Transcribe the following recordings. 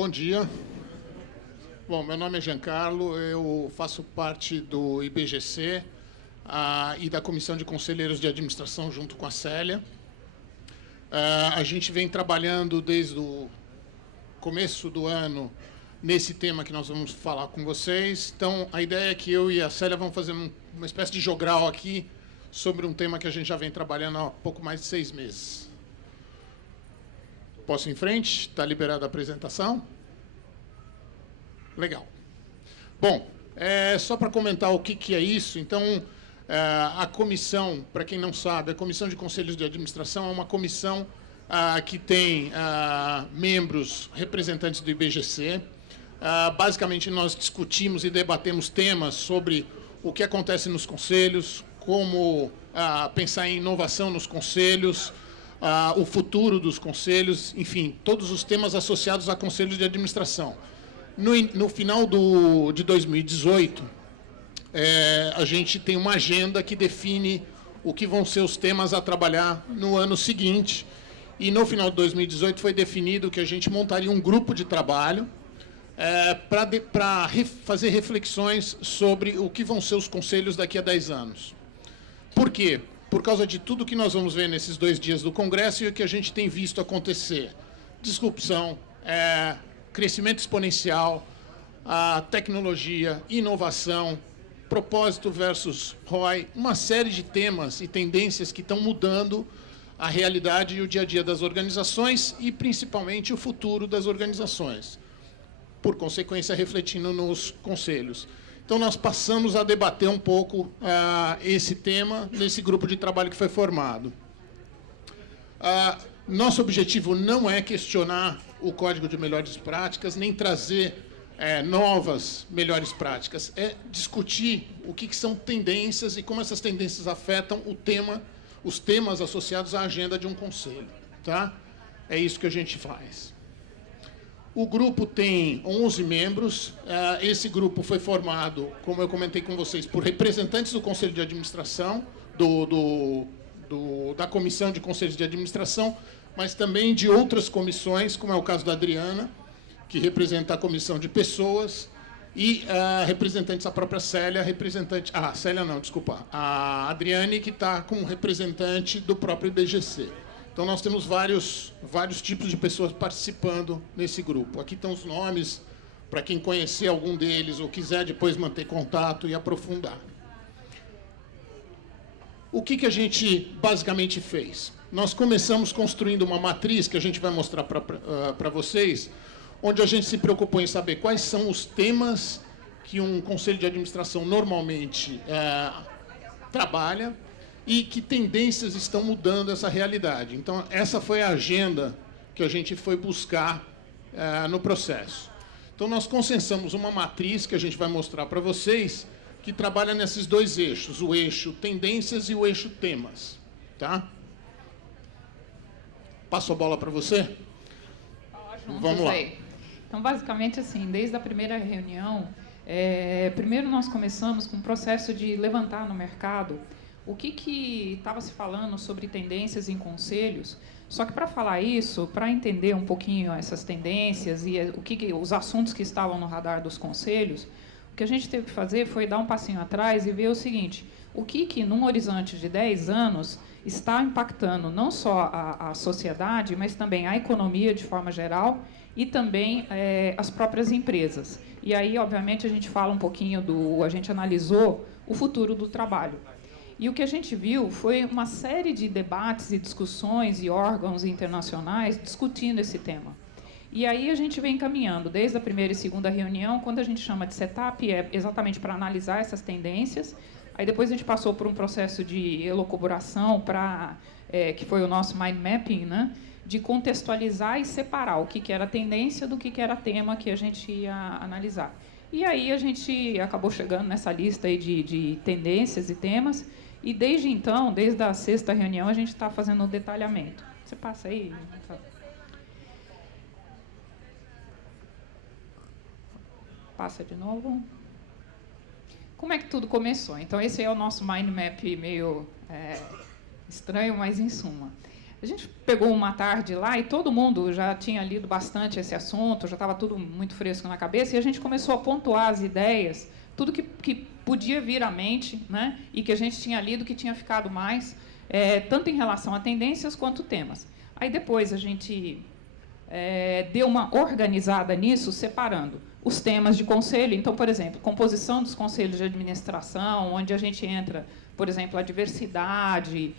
Bom dia. Bom, meu nome é Giancarlo, eu faço parte do IBGC e da Comissão de Conselheiros de Administração junto com a Célia. A gente vem trabalhando desde o começo do ano nesse tema que nós vamos falar com vocês. Então, a ideia é que eu e a Célia vamos fazer uma espécie de jogral aqui sobre um tema que a gente já vem trabalhando há pouco mais de 6 meses. Posso ir em frente? Está liberada a apresentação? Legal. Bom, só para comentar o que é isso, então, a comissão, para quem não sabe, a Comissão de Conselhos de Administração é uma comissão que tem membros representantes do IBGC. Basicamente, nós discutimos e debatemos temas sobre o que acontece nos conselhos, como pensar em inovação nos conselhos, o futuro dos conselhos, enfim, todos os temas associados a conselhos de administração. No final de 2018, a gente tem uma agenda que define o que vão ser os temas a trabalhar no ano seguinte. E no final de 2018 foi definido que a gente montaria um grupo de trabalho para fazer reflexões sobre o que vão ser os conselhos daqui a 10 anos. Por quê? Por causa de tudo que nós vamos ver nesses 2 dias do Congresso e o que a gente tem visto acontecer. Disrupção, crescimento exponencial, tecnologia, inovação, propósito versus ROI, uma série de temas e tendências que estão mudando a realidade e o dia a dia das organizações e, principalmente, o futuro das organizações, por consequência, refletindo nos conselhos. Então, nós passamos a debater um pouco esse tema nesse grupo de trabalho que foi formado. Nosso objetivo não é questionar o Código de Melhores Práticas, nem trazer novas melhores práticas. É discutir o que são tendências e como essas tendências afetam os temas associados à agenda de um conselho. Tá? É isso que a gente faz. O grupo tem 11 membros. Esse grupo foi formado, como eu comentei com vocês, por representantes do Conselho de Administração, da Comissão de Conselhos de Administração, mas também de outras comissões, como é o caso da Adriana, que representa a Comissão de Pessoas, e representantes da própria Célia, Célia não, desculpa, a Adriane, que está como representante do próprio IBGC. Então, nós temos vários tipos de pessoas participando nesse grupo. Aqui estão os nomes, para quem conhecer algum deles ou quiser depois manter contato e aprofundar. O que a gente basicamente fez? Nós começamos construindo uma matriz que a gente vai mostrar para vocês, onde a gente se preocupou em saber quais são os temas que um conselho de administração normalmente trabalha e que tendências estão mudando essa realidade. Então, essa foi a agenda que a gente foi buscar no processo. Então, nós consensamos uma matriz que a gente vai mostrar para vocês, que trabalha nesses 2 eixos, o eixo tendências e o eixo temas. Tá? Passo a bola para você? Vamos lá. Então, basicamente, assim, desde a primeira reunião, primeiro nós começamos com um processo de levantar no mercado o que estava se falando sobre tendências em conselhos. Só que, para falar isso, para entender um pouquinho essas tendências e os assuntos que estavam no radar dos conselhos, o que a gente teve que fazer foi dar um passinho atrás e ver o seguinte: o que num horizonte de 10 anos, está impactando não só a sociedade, mas também a economia de forma geral e também as próprias empresas. E aí, obviamente, a gente fala um pouquinho a gente analisou o futuro do trabalho. E o que a gente viu foi uma série de debates e discussões e órgãos internacionais discutindo esse tema. E aí a gente vem caminhando desde a primeira e segunda reunião, quando a gente chama de setup, é exatamente para analisar essas tendências. Aí depois a gente passou por um processo de elucubração, que foi o nosso mind mapping, né? De contextualizar e separar o que era tendência do que era tema que a gente ia analisar. E aí a gente acabou chegando nessa lista aí de tendências e temas, e desde então, desde a 6ª reunião, a gente está fazendo o detalhamento. Você passa aí? Passa de novo. Como é que tudo começou? Então, esse é o nosso mind map meio estranho, mas em suma. A gente pegou uma tarde lá e todo mundo já tinha lido bastante esse assunto, já estava tudo muito fresco na cabeça, e a gente começou a pontuar as ideias, tudo que podia vir à mente, né, e que a gente tinha lido, que tinha ficado mais, tanto em relação a tendências quanto temas. Aí depois a gente deu uma organizada nisso, separando os temas de conselho. Então, por exemplo, composição dos conselhos de administração, onde a gente entra, por exemplo, a diversidade,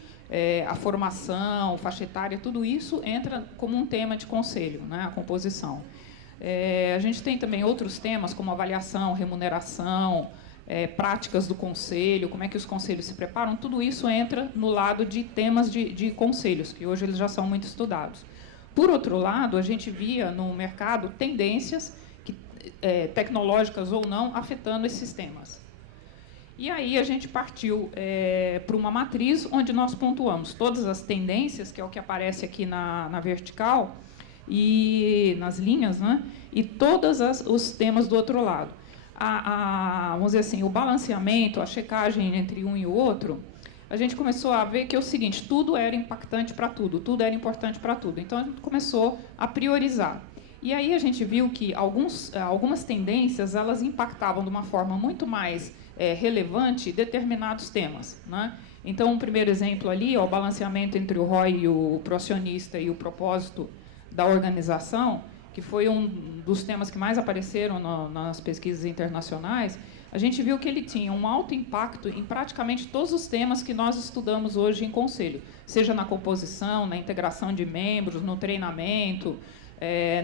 a formação, faixa etária, tudo isso entra como um tema de conselho, né, a composição. A gente tem também outros temas, como avaliação, remuneração, práticas do conselho, como é que os conselhos se preparam, tudo isso entra no lado de temas de conselhos, que hoje eles já são muito estudados. Por outro lado, a gente via no mercado tendências tecnológicas ou não, afetando esses temas. E aí a gente partiu para uma matriz onde nós pontuamos todas as tendências, que é o que aparece aqui na vertical, e nas linhas, né? E todos os temas do outro lado. Vamos dizer assim, o balanceamento, a checagem entre um e o outro, a gente começou a ver que é o seguinte, tudo era impactante para tudo, tudo era importante para tudo. Então, a gente começou a priorizar. E aí a gente viu que algumas tendências, elas impactavam de uma forma muito mais relevante determinados temas, né? Então, um primeiro exemplo ali, o balanceamento entre o ROI e o proacionista e o propósito da organização, que foi um dos temas que mais apareceram nas pesquisas internacionais, a gente viu que ele tinha um alto impacto em praticamente todos os temas que nós estudamos hoje em conselho, seja na composição, na integração de membros, no treinamento,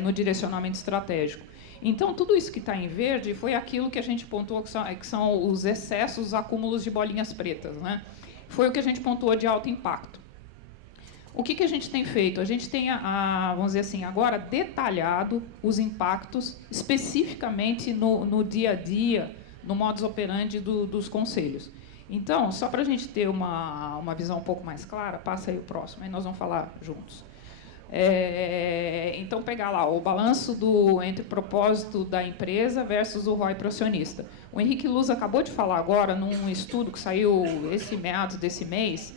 no direcionamento estratégico. Então, tudo isso que está em verde foi aquilo que a gente pontuou que são os excessos, os acúmulos de bolinhas pretas, né? Foi o que a gente pontuou de alto impacto. O que a gente tem feito? A gente tem, vamos dizer assim, agora detalhado os impactos especificamente no dia a dia, no modus operandi dos conselhos. Então, só para a gente ter uma visão um pouco mais clara, passa aí o próximo, aí nós vamos falar juntos. Então, pegar lá o balanço entre o propósito da empresa versus o ROI para o acionista. O Henrique Luz acabou de falar agora, num estudo que saiu meados desse mês,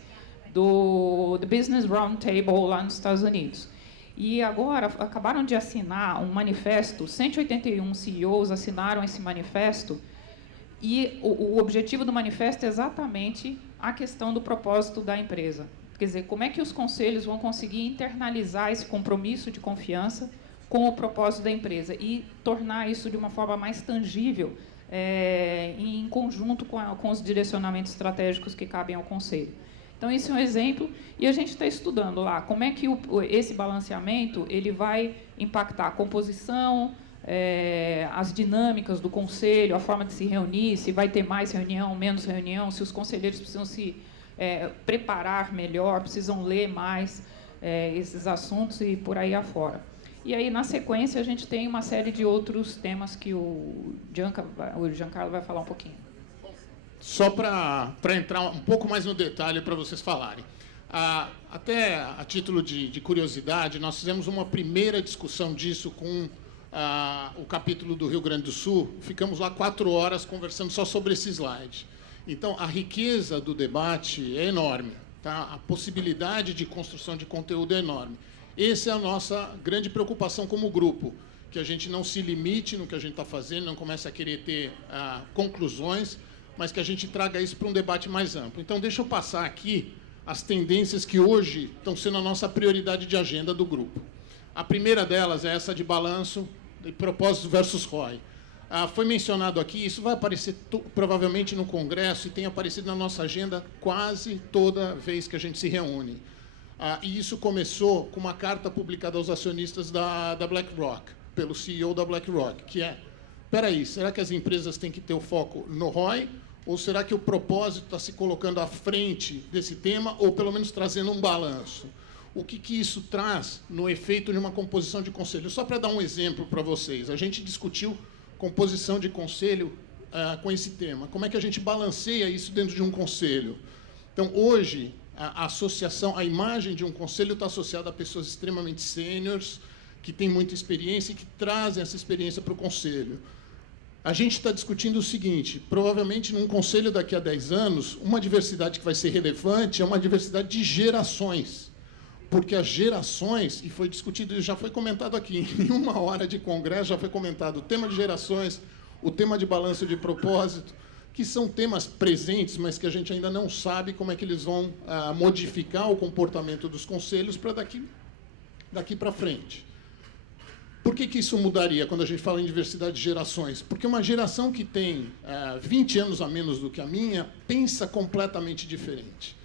do The Business Roundtable lá nos Estados Unidos. E agora acabaram de assinar um manifesto, 181 CEOs assinaram esse manifesto, e o objetivo do manifesto é exatamente a questão do propósito da empresa. Quer dizer, como é que os conselhos vão conseguir internalizar esse compromisso de confiança com o propósito da empresa e tornar isso de uma forma mais tangível, em conjunto com os direcionamentos estratégicos que cabem ao conselho. Então, esse é um exemplo, e a gente está estudando lá como é que esse balanceamento ele vai impactar a composição, as dinâmicas do conselho, a forma de se reunir, se vai ter mais reunião, menos reunião, se os conselheiros precisam se preparar melhor, precisam ler mais esses assuntos e por aí afora. E aí, na sequência, a gente tem uma série de outros temas que o Giancarlo vai falar um pouquinho. Só para entrar um pouco mais no detalhe para vocês falarem. Até a título de curiosidade, nós fizemos uma primeira discussão disso com o capítulo do Rio Grande do Sul. Ficamos lá 4 horas conversando só sobre esse slide. Então, a riqueza do debate é enorme, tá? A possibilidade de construção de conteúdo é enorme. Essa é a nossa grande preocupação como grupo, que a gente não se limite no que a gente está fazendo, não comece a querer ter conclusões, mas que a gente traga isso para um debate mais amplo. Então, deixa eu passar aqui as tendências que hoje estão sendo a nossa prioridade de agenda do grupo. A primeira delas é essa de balanço de propósito versus ROI. Foi mencionado aqui, isso vai aparecer provavelmente no Congresso e tem aparecido na nossa agenda quase toda vez que a gente se reúne. E isso começou com uma carta publicada aos acionistas da BlackRock, pelo CEO da BlackRock, que espera aí, será que as empresas têm que ter o foco no ROI? Ou será que o propósito está se colocando à frente desse tema, ou pelo menos trazendo um balanço? O que isso traz no efeito de uma composição de conselho? Só para dar um exemplo para vocês, a gente discutiu composição de conselho com esse tema. Como é que a gente balanceia isso dentro de um conselho? Então, hoje, a associação, a imagem de um conselho está associada a pessoas extremamente sêniores, que têm muita experiência e que trazem essa experiência para o conselho. A gente está discutindo o seguinte, provavelmente num conselho daqui a 10 anos, uma diversidade que vai ser relevante é uma diversidade de gerações. porque as gerações, e foi discutido, já foi comentado aqui, em 1 hora de congresso já foi comentado o tema de gerações, o tema de balanço de propósito, que são temas presentes, mas que a gente ainda não sabe como é que eles vão modificar o comportamento dos conselhos para daqui para frente. Por que isso mudaria quando a gente fala em diversidade de gerações? Porque uma geração que tem 20 anos a menos do que a minha pensa completamente diferente.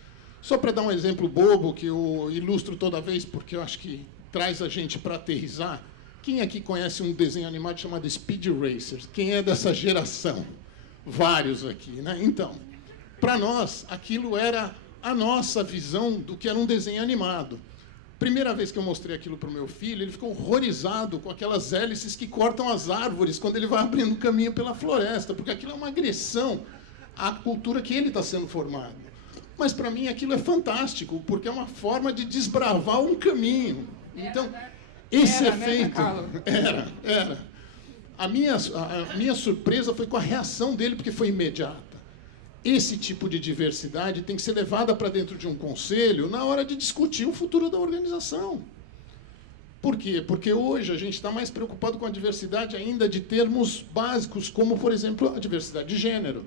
Só para dar um exemplo bobo, que eu ilustro toda vez, porque eu acho que traz a gente para aterrissar. Quem aqui conhece um desenho animado chamado Speed Racer? Quem é dessa geração? Vários aqui, né? Então, para nós, aquilo era a nossa visão do que era um desenho animado. Primeira vez que eu mostrei aquilo para o meu filho, ele ficou horrorizado com aquelas hélices que cortam as árvores quando ele vai abrindo caminho pela floresta, porque aquilo é uma agressão à cultura que ele está sendo formado. Mas, para mim, aquilo é fantástico, porque é uma forma de desbravar um caminho. Então, esse efeito... Era. A minha surpresa foi com a reação dele, porque foi imediata. Esse tipo de diversidade tem que ser levada para dentro de um conselho na hora de discutir o futuro da organização. Por quê? Porque hoje a gente está mais preocupado com a diversidade ainda de termos básicos, como, por exemplo, a diversidade de gênero.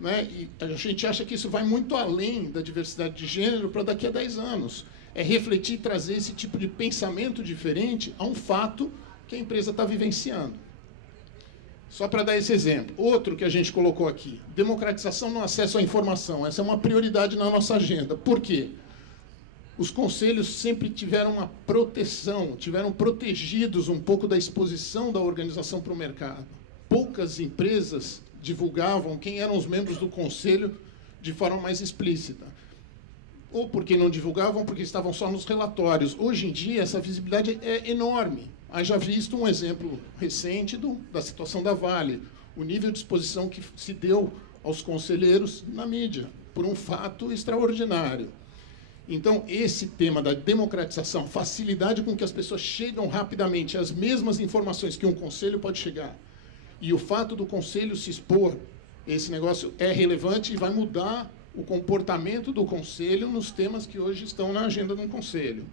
Né? E a gente acha que isso vai muito além da diversidade de gênero para daqui a 10 anos. É refletir e trazer esse tipo de pensamento diferente a um fato que a empresa está vivenciando. Só para dar esse exemplo. Outro que a gente colocou aqui, democratização no acesso à informação. Essa é uma prioridade na nossa agenda. Por quê? Os conselhos sempre tiveram uma proteção, tiveram protegidos um pouco da exposição da organização para o mercado. Poucas empresas divulgavam quem eram os membros do conselho de forma mais explícita. Ou porque não divulgavam, porque estavam só nos relatórios. Hoje em dia, essa visibilidade é enorme. Haja visto um exemplo recente da situação da Vale, o nível de exposição que se deu aos conselheiros na mídia, por um fato extraordinário. Então, esse tema da democratização, facilidade com que as pessoas chegam rapidamente às mesmas informações que um conselho pode chegar, e o fato do conselho se expor, esse negócio é relevante e vai mudar o comportamento do conselho nos temas que hoje estão na agenda de um conselho.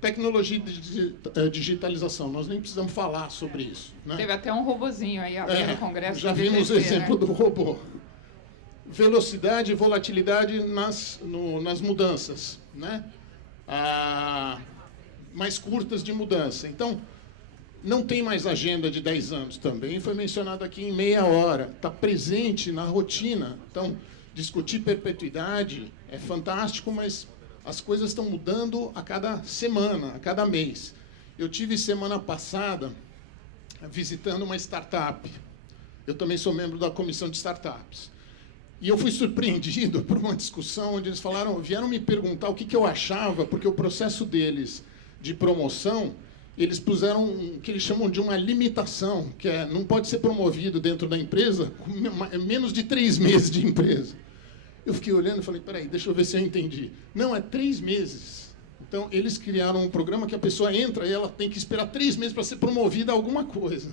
Tecnologia e digitalização, nós nem precisamos falar sobre isso. Né? Teve até um robozinho aí no Congresso. Já vimos o exemplo do robô. Velocidade e volatilidade nas mudanças, né? Mais curtas de mudança. Então, não tem mais agenda de 10 anos também, foi mencionado aqui em meia hora, está presente na rotina. Então, discutir perpetuidade é fantástico, mas as coisas estão mudando a cada semana, a cada mês. Eu tive semana passada visitando uma startup. Eu também sou membro da comissão de startups. E eu fui surpreendido por uma discussão onde eles vieram me perguntar o que eu achava, porque o processo deles de promoção, eles puseram o que eles chamam de uma limitação, que não pode ser promovido dentro da empresa com menos de 3 meses de empresa. Eu fiquei olhando e falei, peraí, deixa eu ver se eu entendi. Não, é 3 meses. Então, eles criaram um programa que a pessoa entra e ela tem que esperar 3 meses para ser promovida a alguma coisa.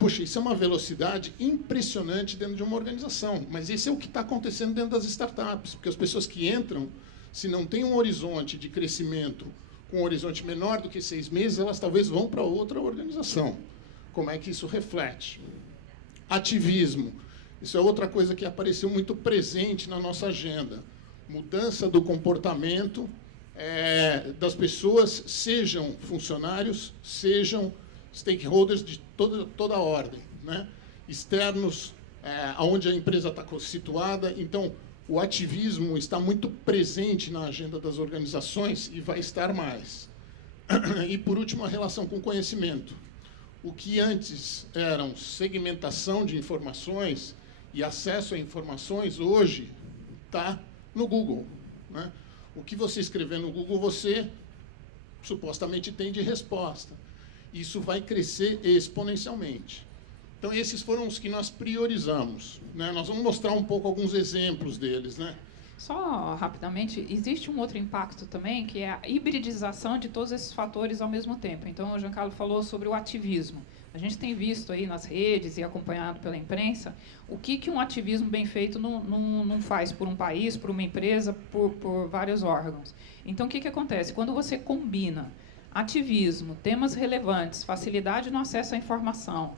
Puxa, isso é uma velocidade impressionante dentro de uma organização. Mas esse é o que está acontecendo dentro das startups, porque as pessoas que entram, se não tem um horizonte de crescimento com um horizonte menor do que 6 meses, elas talvez vão para outra organização. Como é que isso reflete? Ativismo. Isso é outra coisa que apareceu muito presente na nossa agenda. Mudança do comportamento das pessoas, sejam funcionários, sejam stakeholders de toda a ordem, né? Externos, onde a empresa está situada. Então, o ativismo está muito presente na agenda das organizações e vai estar mais. E, por último, a relação com o conhecimento. O que antes eram segmentação de informações e acesso a informações, hoje está no Google. Né? O que você escrever no Google, você supostamente tem de resposta. Isso vai crescer exponencialmente. Então, esses foram os que nós priorizamos. Né? Nós vamos mostrar um pouco alguns exemplos deles. Né? Só rapidamente, existe um outro impacto também, que é a hibridização de todos esses fatores ao mesmo tempo. Então, o Giancarlo falou sobre o ativismo. A gente tem visto aí nas redes e acompanhado pela imprensa o que um ativismo bem feito não faz por um país, por uma empresa, por vários órgãos. Então, o que acontece? Quando você combina ativismo, temas relevantes, facilidade no acesso à informação,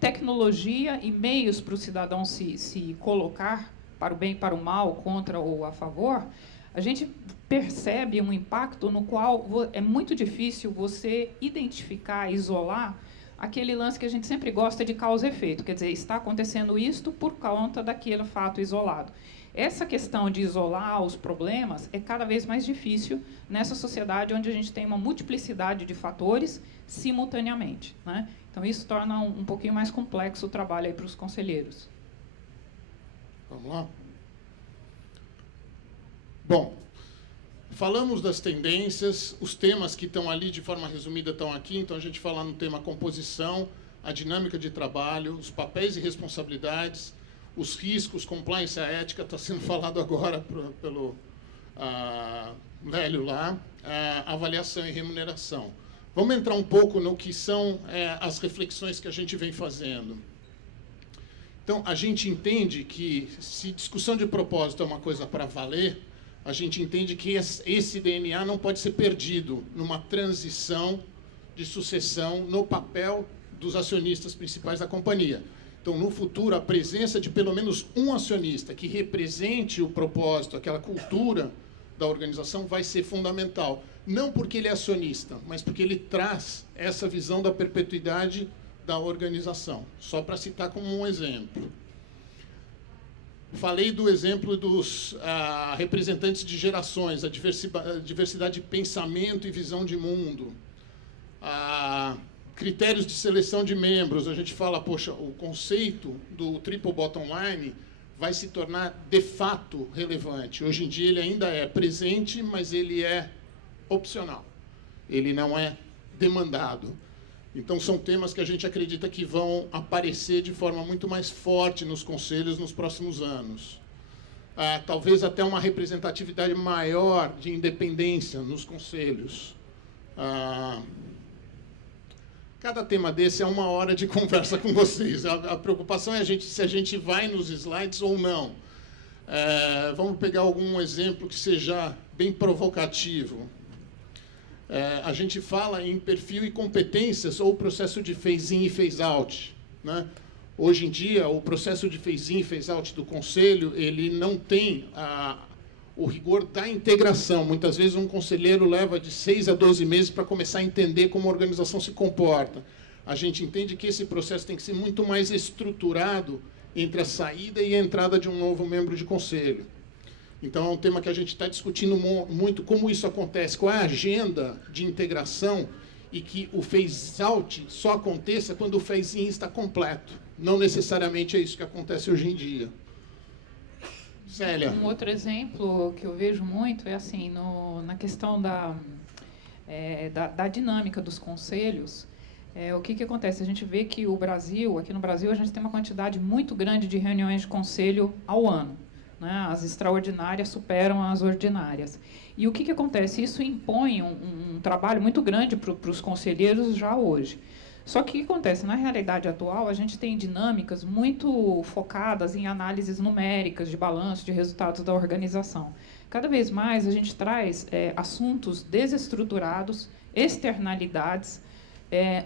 tecnologia e meios para o cidadão se colocar para o bem e para o mal, contra ou a favor, a gente percebe um impacto no qual é muito difícil você identificar, isolar aquele lance que a gente sempre gosta de causa e efeito. Quer dizer, está acontecendo isto por conta daquele fato isolado. Essa questão de isolar os problemas é cada vez mais difícil nessa sociedade onde a gente tem uma multiplicidade de fatores simultaneamente, né? Então, isso torna um pouquinho mais complexo o trabalho aí para os conselheiros. Vamos lá? Bom, falamos das tendências, os temas que estão ali de forma resumida estão aqui, então a gente fala no tema composição, a dinâmica de trabalho, os papéis e responsabilidades, os riscos, compliance, a ética, está sendo falado agora pelo Lélio lá, avaliação e remuneração. Vamos entrar um pouco no que são as reflexões que a gente vem fazendo. Então, a gente entende que, se discussão de propósito é uma coisa para valer, a gente entende que esse DNA não pode ser perdido numa transição de sucessão no papel dos acionistas principais da companhia. Então, no futuro, a presença de pelo menos um acionista que represente o propósito, aquela cultura da organização, vai ser fundamental. Não porque ele é acionista, mas porque ele traz essa visão da perpetuidade da organização. Só para citar como um exemplo. Falei do exemplo dos representantes de gerações, a diversidade de pensamento e visão de mundo. Critérios de seleção de membros. A gente fala, poxa, o conceito do triple bottom line vai se tornar, de fato, relevante. Hoje em dia, ele ainda é presente, mas ele é opcional. Ele não é demandado. Então, são temas que a gente acredita que vão aparecer de forma muito mais forte nos conselhos nos próximos anos. Talvez até uma representatividade maior de independência nos conselhos. Cada tema desse é 1 hora de conversa com vocês. A preocupação é se a gente vai nos slides ou não. Vamos pegar algum exemplo que seja bem provocativo. A gente fala em perfil e competências ou processo de phase-in e phase-out, né? Hoje em dia, o processo de phase-in e phase-out do conselho, ele não tem o rigor da integração. Muitas vezes, um conselheiro leva de 6 a 12 meses para começar a entender como a organização se comporta. A gente entende que esse processo tem que ser muito mais estruturado entre a saída e a entrada de um novo membro de conselho. Então, é um tema que a gente está discutindo muito, como isso acontece, qual é a agenda de integração e que o phase-out só aconteça quando o phase-in está completo. Não necessariamente é isso que acontece hoje em dia. Célia. Um outro exemplo que eu vejo muito é assim, na questão da dinâmica dos conselhos. O que acontece? A gente vê que aqui no Brasil, a gente tem uma quantidade muito grande de reuniões de conselho ao ano. Né? As extraordinárias superam as ordinárias. E o que acontece? Isso impõe um trabalho muito grande para os conselheiros já hoje. Só que o que acontece? Na realidade atual, a gente tem dinâmicas muito focadas em análises numéricas de balanço de resultados da organização. Cada vez mais a gente traz assuntos desestruturados, externalidades,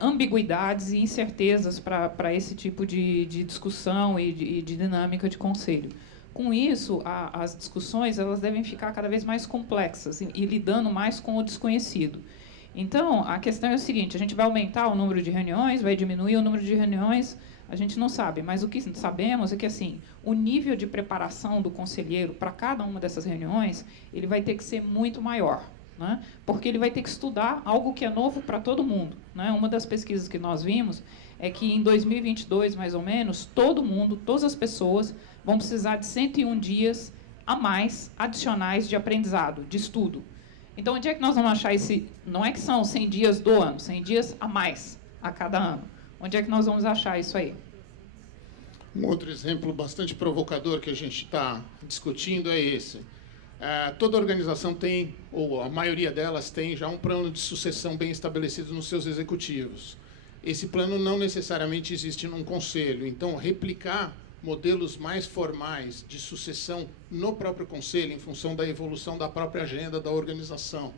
ambiguidades e incertezas para esse tipo de discussão e de dinâmica de conselho. Com isso, as discussões elas devem ficar cada vez mais complexas e lidando mais com o desconhecido. Então, a questão é o seguinte, a gente vai aumentar o número de reuniões, vai diminuir o número de reuniões, a gente não sabe, mas o que sabemos é que assim, o nível de preparação do conselheiro para cada uma dessas reuniões, ele vai ter que ser muito maior, né? Porque ele vai ter que estudar algo que é novo para todo mundo, né? Uma das pesquisas que nós vimos é que em 2022, mais ou menos, todo mundo, todas as pessoas vão precisar de 101 dias a mais adicionais de aprendizado, de estudo. Então, onde é que nós vamos achar esse... Não é que são 100 dias do ano, 100 dias a mais a cada ano. Onde é que nós vamos achar isso aí? Um outro exemplo bastante provocador que a gente está discutindo é esse. Toda organização tem, ou a maioria delas tem, já um plano de sucessão bem estabelecido nos seus executivos. esse plano não necessariamente existe num conselho. Então, replicar modelos mais formais de sucessão no próprio conselho, em função da evolução da própria agenda da organização.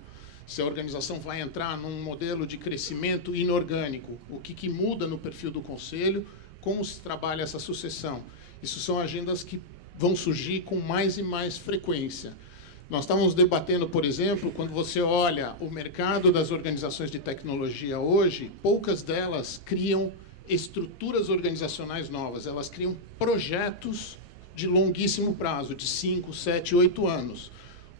Se a organização vai entrar num modelo de crescimento inorgânico, o que muda no perfil do conselho, como se trabalha essa sucessão. Isso são agendas que vão surgir com mais e mais frequência. Nós estávamos debatendo, por exemplo, quando você olha o mercado das organizações de tecnologia hoje, poucas delas criam estruturas organizacionais novas, elas criam projetos de longuíssimo prazo, de 5, 7, 8 anos.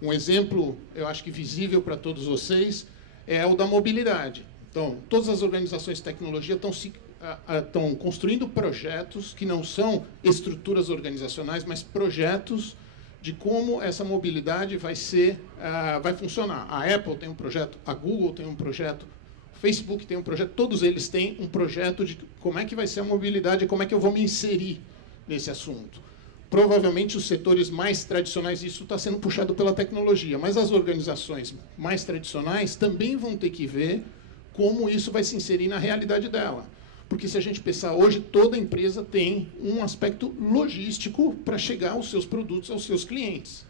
Um exemplo, eu acho que visível para todos vocês, é o da mobilidade. Então, todas as organizações de tecnologia estão construindo projetos que não são estruturas organizacionais, mas projetos de como essa mobilidade vai funcionar. A Apple tem um projeto, a Google tem um projeto, o Facebook tem um projeto, todos eles têm um projeto de como é que vai ser a mobilidade e como é que eu vou me inserir nesse assunto. Provavelmente os setores mais tradicionais, isso está sendo puxado pela tecnologia, mas as organizações mais tradicionais também vão ter que ver como isso vai se inserir na realidade dela. Porque se a gente pensar hoje, toda empresa tem um aspecto logístico para chegar aos seus produtos, aos seus clientes.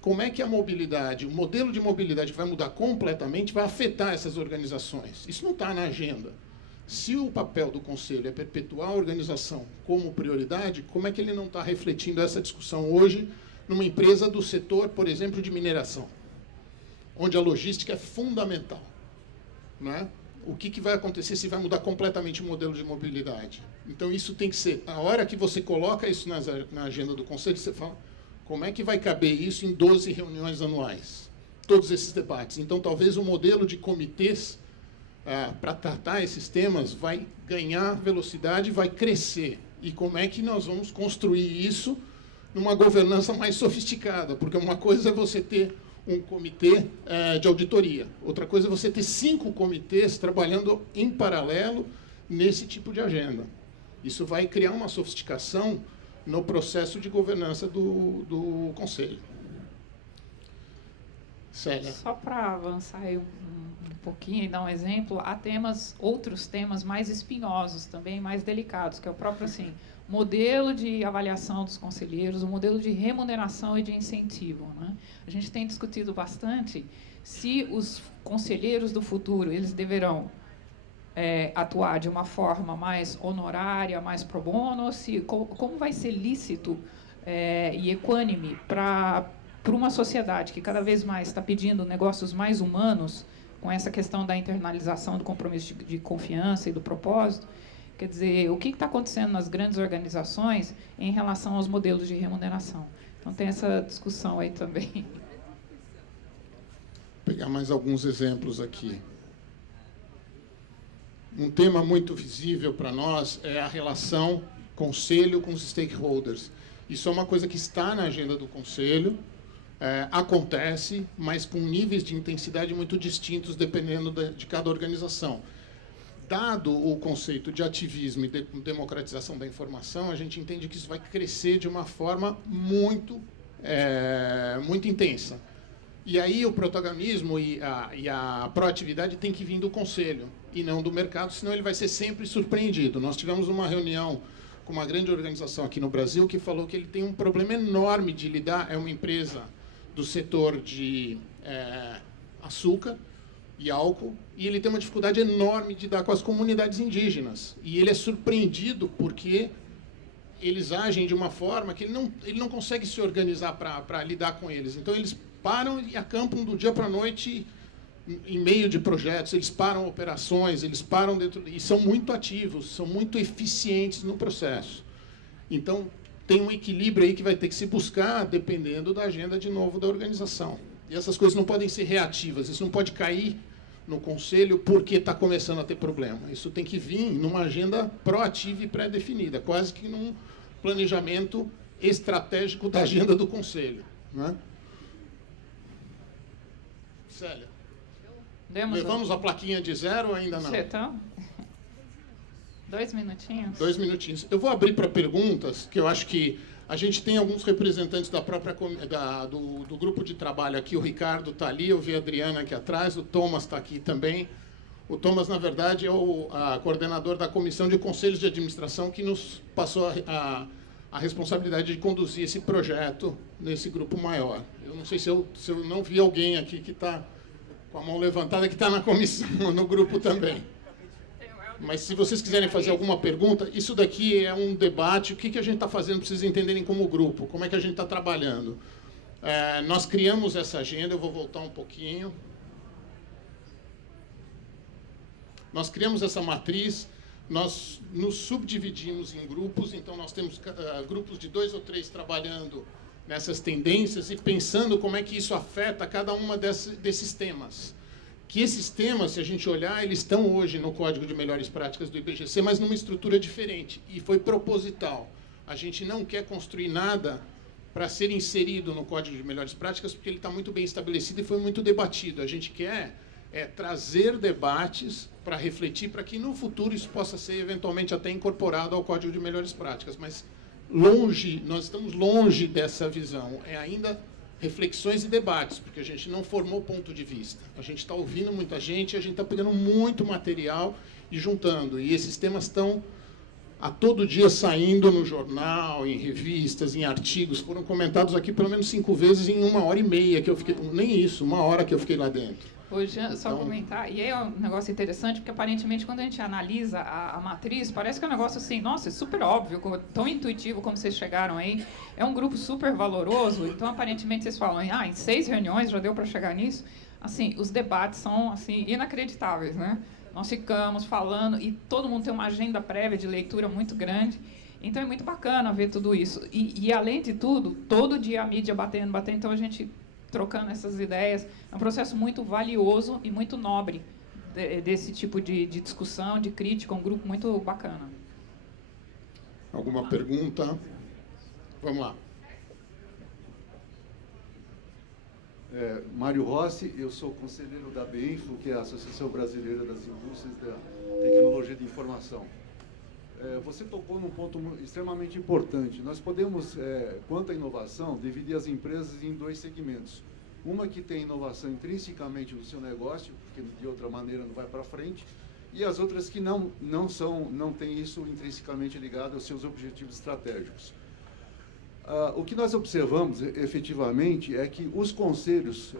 Como é que a mobilidade, o modelo de mobilidade que vai mudar completamente, vai afetar essas organizações? Isso não está na agenda. Se o papel do Conselho é perpetuar a organização como prioridade, como é que ele não está refletindo essa discussão hoje numa empresa do setor, por exemplo, de mineração, onde a logística é fundamental, não é? O que vai acontecer se vai mudar completamente o modelo de mobilidade? Então, isso tem que ser... A hora que você coloca isso na agenda do Conselho, você fala, como é que vai caber isso em 12 reuniões anuais? Todos esses debates. Então, talvez o modelo de comitês para tratar esses temas vai ganhar velocidade, vai crescer. E como é que nós vamos construir isso numa governança mais sofisticada? Porque uma coisa é você ter um comitê de auditoria. Outra coisa é você ter 5 comitês trabalhando em paralelo nesse tipo de agenda. Isso vai criar uma sofisticação no processo de governança do Conselho. Célia. Só para avançar aí um pouquinho e dar um exemplo, há outros temas mais espinhosos também, mais delicados, que é o próprio assim, modelo de avaliação dos conselheiros, o modelo de remuneração e de incentivo, né? A gente tem discutido bastante se os conselheiros do futuro eles deverão atuar de uma forma mais honorária, mais pro bono, ou se, como vai ser lícito e equânime para uma sociedade que cada vez mais está pedindo negócios mais humanos, com essa questão da internalização do compromisso de confiança e do propósito. Quer dizer, o que está acontecendo nas grandes organizações em relação aos modelos de remuneração? Então, tem essa discussão aí também. Vou pegar mais alguns exemplos aqui. Um tema muito visível para nós é a relação conselho com os stakeholders. Isso é uma coisa que está na agenda do conselho, acontece, mas com níveis de intensidade muito distintos, dependendo de cada organização. Dado o conceito de ativismo e de democratização da informação, a gente entende que isso vai crescer de uma forma muito intensa. E aí o protagonismo e a proatividade tem que vir do conselho e não do mercado, senão ele vai ser sempre surpreendido. Nós tivemos uma reunião com uma grande organização aqui no Brasil que falou que ele tem um problema enorme de lidar, é uma empresa do setor de açúcar e álcool, e ele tem uma dificuldade enorme de lidar com as comunidades indígenas. E ele é surpreendido porque eles agem de uma forma que ele não consegue se organizar para lidar com eles. Então, eles param e acampam do dia para a noite em meio de projetos, eles param operações, eles param dentro... E são muito ativos, são muito eficientes no processo. Então, tem um equilíbrio aí que vai ter que se buscar, dependendo da agenda, de novo, da organização. E essas coisas não podem ser reativas, isso não pode cair no conselho porque está começando a ter problema. Isso tem que vir numa agenda proativa e pré-definida, quase que num planejamento estratégico da agenda do conselho, né? Célia, levamos a plaquinha de 0 ou ainda não? Então, 2 minutinhos. 2 minutinhos. Eu vou abrir para perguntas, que eu acho que a gente tem alguns representantes da própria do grupo de trabalho aqui. O Ricardo está ali, eu vi a Adriana aqui atrás, o Thomas está aqui também, O Thomas, na verdade, é a coordenador da Comissão de Conselhos de Administração que nos passou a responsabilidade de conduzir esse projeto nesse grupo maior. Eu não sei se eu não vi alguém aqui que está com a mão levantada, que está na comissão, no grupo também. Mas se vocês quiserem fazer alguma pergunta, isso daqui é um debate, o que a gente está fazendo para vocês entenderem como grupo, como é que a gente está trabalhando. Nós criamos essa agenda, eu vou voltar um pouquinho. Nós criamos essa matriz, nós nos subdividimos em grupos, então nós temos grupos de 2 ou 3 trabalhando nessas tendências e pensando como é que isso afeta cada uma desses temas. Que esses temas, se a gente olhar, eles estão hoje no Código de Melhores Práticas do IBGC, mas numa estrutura diferente, e foi proposital. A gente não quer construir nada para ser inserido no Código de Melhores Práticas, porque ele está muito bem estabelecido e foi muito debatido. A gente quer trazer debates para refletir, para que no futuro isso possa ser eventualmente até incorporado ao Código de Melhores Práticas. Mas nós estamos longe dessa visão. É ainda reflexões e debates, porque a gente não formou ponto de vista. A gente está ouvindo muita gente, a gente está pegando muito material e juntando. E esses temas estão a todo dia saindo no jornal, em revistas, em artigos. Foram comentados aqui pelo menos 5 vezes em 1h30 que eu fiquei, nem isso, 1 hora que eu fiquei lá dentro. Hoje, só comentar, e é um negócio interessante, porque aparentemente quando a gente analisa a matriz, parece que é um negócio assim, nossa, é super óbvio, tão intuitivo como vocês chegaram aí, é um grupo super valoroso, então aparentemente vocês falam, em 6 reuniões já deu para chegar nisso. Assim, os debates são assim, inacreditáveis, né? Nós ficamos falando e todo mundo tem uma agenda prévia de leitura muito grande, então é muito bacana ver tudo isso. E além de tudo, todo dia a mídia batendo, então a gente trocando essas ideias. É um processo muito valioso e muito nobre desse tipo de discussão, de crítica, um grupo muito bacana. Alguma pergunta? Vamos lá. Mário Rossi, eu sou conselheiro da BEINFO, que é a Associação Brasileira das Indústrias da Tecnologia de Informação. Você tocou num ponto extremamente importante. Nós podemos, quanto à inovação, dividir as empresas em 2 segmentos. Uma que tem inovação intrinsecamente no seu negócio, porque de outra maneira não vai para frente, e as outras que não têm isso intrinsecamente ligado aos seus objetivos estratégicos. O que nós observamos, efetivamente, é que os conselhos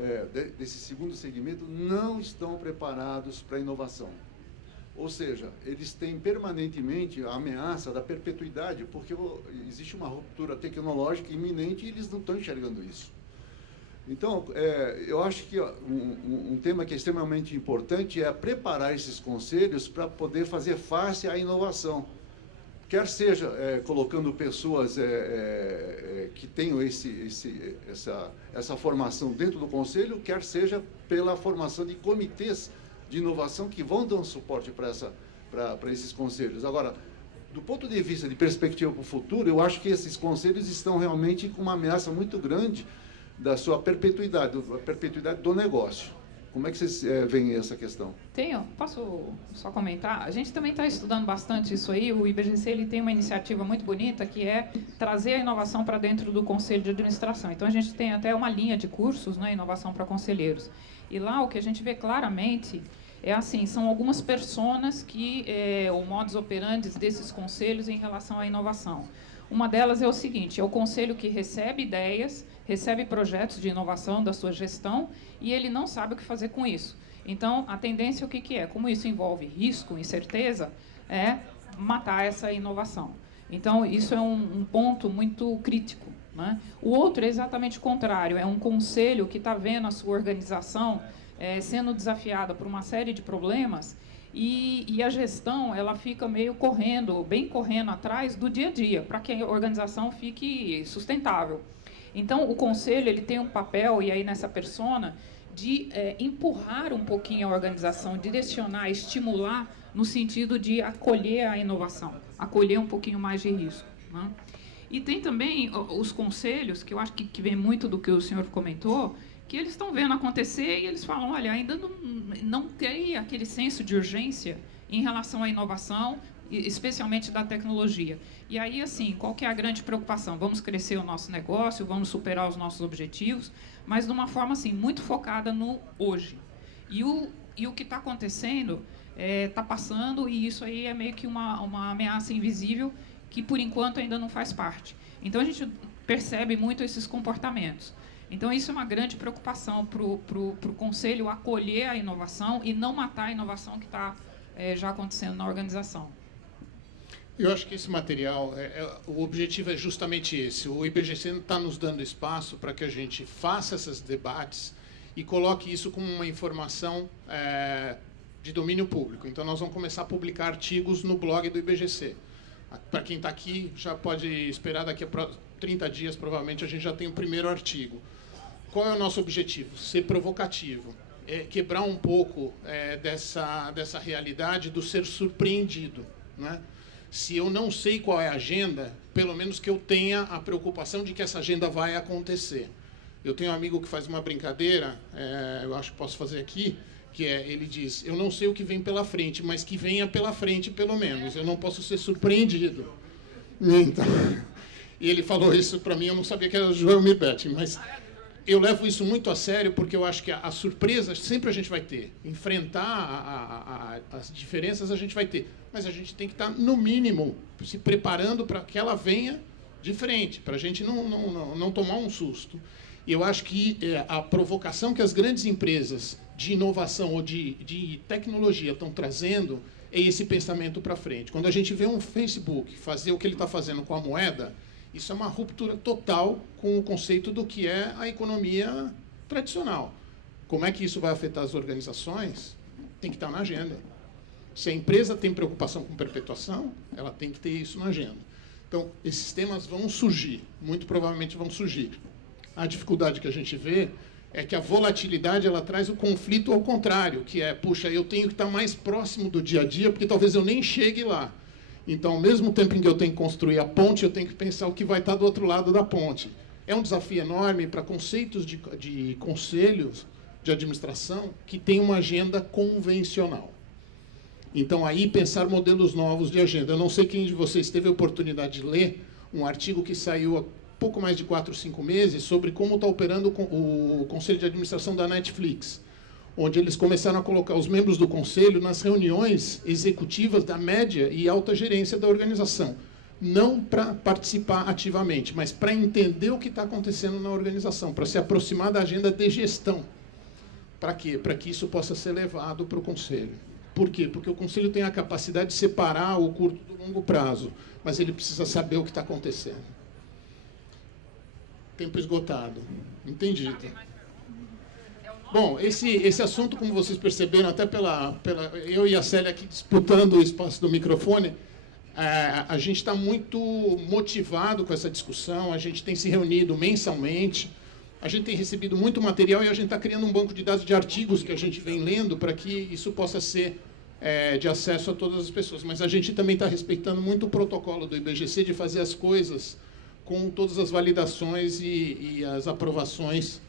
desse segundo segmento não estão preparados para a inovação. Ou seja, eles têm permanentemente a ameaça da perpetuidade, porque existe uma ruptura tecnológica iminente e eles não estão enxergando isso. Então, eu acho que um tema que é extremamente importante é preparar esses conselhos para poder fazer face à inovação. Quer seja colocando pessoas que tenham essa formação dentro do conselho, quer seja pela formação de comitês de inovação que vão dar um suporte para esses conselhos. Agora, do ponto de vista de perspectiva para o futuro, eu acho que esses conselhos estão realmente com uma ameaça muito grande da sua perpetuidade, a perpetuidade do negócio. Como é que vocês veem essa questão? Posso só comentar? A gente também está estudando bastante isso aí. O IBGC ele tem uma iniciativa muito bonita que é trazer a inovação para dentro do Conselho de Administração. Então, a gente tem até uma linha de cursos, né, inovação para conselheiros. E lá o que a gente vê claramente é assim, são algumas personas que, o modus operandi desses conselhos em relação à inovação. Uma delas é o seguinte, é o conselho que recebe ideias, recebe projetos de inovação da sua gestão e ele não sabe o que fazer com isso. Então, a tendência o que é? Como isso envolve risco, incerteza, é matar essa inovação. Então, isso é um ponto muito crítico, né? O outro é exatamente o contrário, é um conselho que está vendo a sua organização sendo desafiada por uma série de problemas e a gestão ela fica meio bem correndo atrás do dia a dia, para que a organização fique sustentável. Então, o conselho ele tem um papel, e aí nessa persona, de empurrar um pouquinho a organização, direcionar, estimular, no sentido de acolher a inovação, acolher um pouquinho mais de risco, né? E tem também os conselhos, que eu acho que vem muito do que o senhor comentou, que eles estão vendo acontecer e eles falam, olha, ainda não tem aquele senso de urgência em relação à inovação, especialmente da tecnologia. E aí, assim, qual que é a grande preocupação? Vamos crescer o nosso negócio, vamos superar os nossos objetivos, mas de uma forma, assim, muito focada no hoje. E o que está acontecendo está passando, e isso aí é meio que uma ameaça invisível que, por enquanto, ainda não faz parte. Então, a gente percebe muito esses comportamentos. Então, isso é uma grande preocupação para o Conselho acolher a inovação e não matar a inovação que está já acontecendo na organização. Eu acho que esse material, o objetivo é justamente esse. O IBGC está nos dando espaço para que a gente faça esses debates e coloque isso como uma informação de domínio público. Então, nós vamos começar a publicar artigos no blog do IBGC. Para quem está aqui, já pode esperar, daqui a 30 dias, provavelmente, a gente já tem o primeiro artigo. Qual é o nosso objetivo? Ser provocativo. Quebrar um pouco dessa realidade do ser surpreendido, né? Se eu não sei qual é a agenda, pelo menos que eu tenha a preocupação de que essa agenda vai acontecer. Eu tenho um amigo que faz uma brincadeira, eu acho que posso fazer aqui, que ele diz, eu não sei o que vem pela frente, mas que venha pela frente, pelo menos. Eu não posso ser surpreendido. Então, e ele falou isso para mim, eu não sabia que era o Joelmir Betting, mas eu levo isso muito a sério, porque eu acho que a surpresa sempre a gente vai ter. Enfrentar as diferenças a gente vai ter. Mas a gente tem que estar, no mínimo, se preparando para que ela venha de frente, para a gente não tomar um susto. E eu acho que a provocação que as grandes empresas de inovação ou de tecnologia estão trazendo é esse pensamento para frente. Quando a gente vê um Facebook fazer o que ele está fazendo com a moeda, isso é uma ruptura total com o conceito do que é a economia tradicional. Como é que isso vai afetar as organizações? Tem que estar na agenda. Se a empresa tem preocupação com perpetuação, ela tem que ter isso na agenda. Então, esses temas vão surgir, muito provavelmente vão surgir. A dificuldade que a gente vê é que a volatilidade ela traz o conflito ao contrário, que é, puxa, eu tenho que estar mais próximo do dia a dia, porque talvez eu nem chegue lá. Então, ao mesmo tempo em que eu tenho que construir a ponte, eu tenho que pensar o que vai estar do outro lado da ponte. É um desafio enorme para conceitos de conselhos de administração que têm uma agenda convencional. Então, aí, pensar modelos novos de agenda. Eu não sei quem de vocês teve a oportunidade de ler um artigo que saiu há pouco mais de 4 ou 5 meses sobre como está operando o Conselho de Administração da Netflix, onde eles começaram a colocar os membros do Conselho nas reuniões executivas da média e alta gerência da organização. Não para participar ativamente, mas para entender o que está acontecendo na organização, para se aproximar da agenda de gestão. Para quê? Para que isso possa ser levado para o Conselho. Por quê? Porque o Conselho tem a capacidade de separar o curto do longo prazo, mas ele precisa saber o que está acontecendo. Tempo esgotado. Entendido. Bom, esse assunto, como vocês perceberam, até eu e a Célia aqui disputando o espaço do microfone, a gente está muito motivado com essa discussão, a gente tem se reunido mensalmente, a gente tem recebido muito material e a gente está criando um banco de dados de artigos que a gente vem lendo para que isso possa ser de acesso a todas as pessoas. Mas a gente também está respeitando muito o protocolo do IBGC de fazer as coisas com todas as validações e as aprovações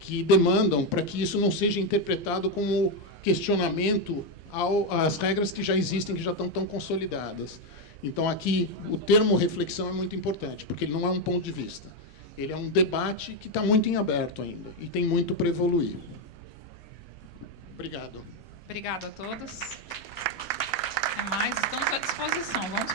que demandam para que isso não seja interpretado como questionamento às regras que já existem, que já estão tão consolidadas. Então, aqui, o termo reflexão é muito importante, porque ele não é um ponto de vista. Ele é um debate que está muito em aberto ainda e tem muito para evoluir. Obrigado. Obrigada a todos. Até mais, estamos à disposição. Vamos